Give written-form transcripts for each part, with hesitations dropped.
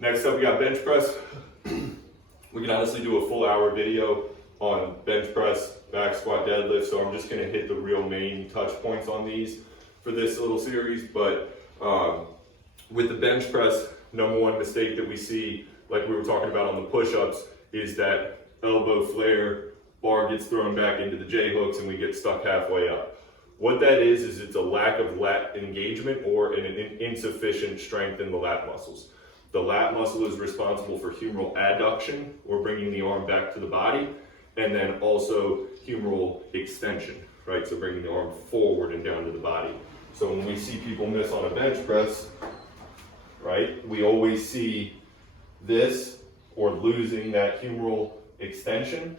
Next up, we got bench press. We can honestly do a full hour video on bench press, back squat, deadlift, so I'm just gonna hit the real main touch points on these for this little series. But with the bench press, number one mistake that we see, like we were talking about on the push-ups, is that elbow flare, bar gets thrown back into the J hooks and we get stuck halfway up. What that is it's a lack of lat engagement or an insufficient strength in the lat muscles. The lat muscle is responsible for humeral adduction, or bringing the arm back to the body, and then also humeral extension, right? So bringing the arm forward and down to the body. So when we see people miss on a bench press, right, we always see this, or losing that humeral extension,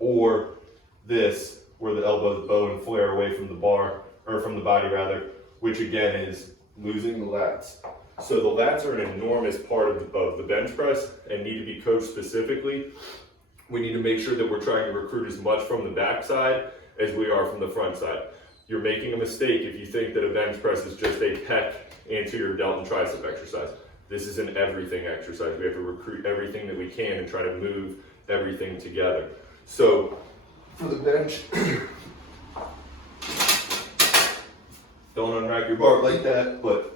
or this, where the elbows bow and flare away from the bar, or from the body rather, which again is losing the lats. So the lats are an enormous part of the bench press and need to be coached specifically. We need to make sure that we're trying to recruit as much from the back side as we are from the front side. You're making a mistake if you think that a bench press is just a pec, anterior delt and tricep exercise. This is an everything exercise. We have to recruit everything that we can and try to move everything together. So for the bench, don't unwrap your bar like that, but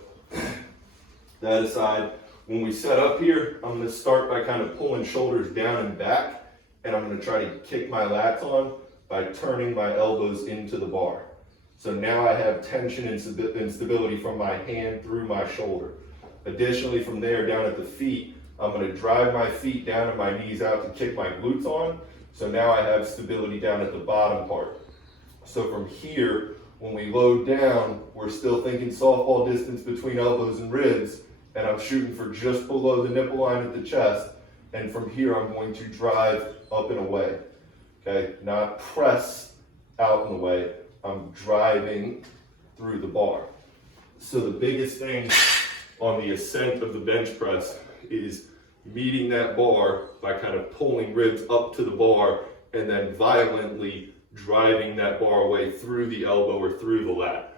that aside, when we set up here, I'm gonna start by kind of pulling shoulders down and back, and I'm gonna try to kick my lats on by turning my elbows into the bar. So now I have tension and stability from my hand through my shoulder. Additionally, from there down at the feet, I'm gonna drive my feet down and my knees out to kick my glutes on. So now I have stability down at the bottom part. So from here, when we load down, we're still thinking softball distance between elbows and ribs, and I'm shooting for just below the nipple line at the chest. And from here, I'm going to drive up and away, okay? Not press out and away, I'm driving through the bar. So the biggest thing on the ascent of the bench press is meeting that bar by kind of pulling ribs up to the bar and then violently driving that bar away through the elbow or through the lat.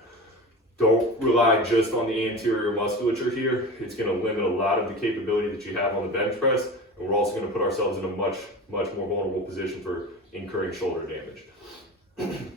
Don't rely just on the anterior musculature here. It's going to limit a lot of the capability that you have on the bench press, and we're also going to put ourselves in a much more vulnerable position for incurring shoulder damage.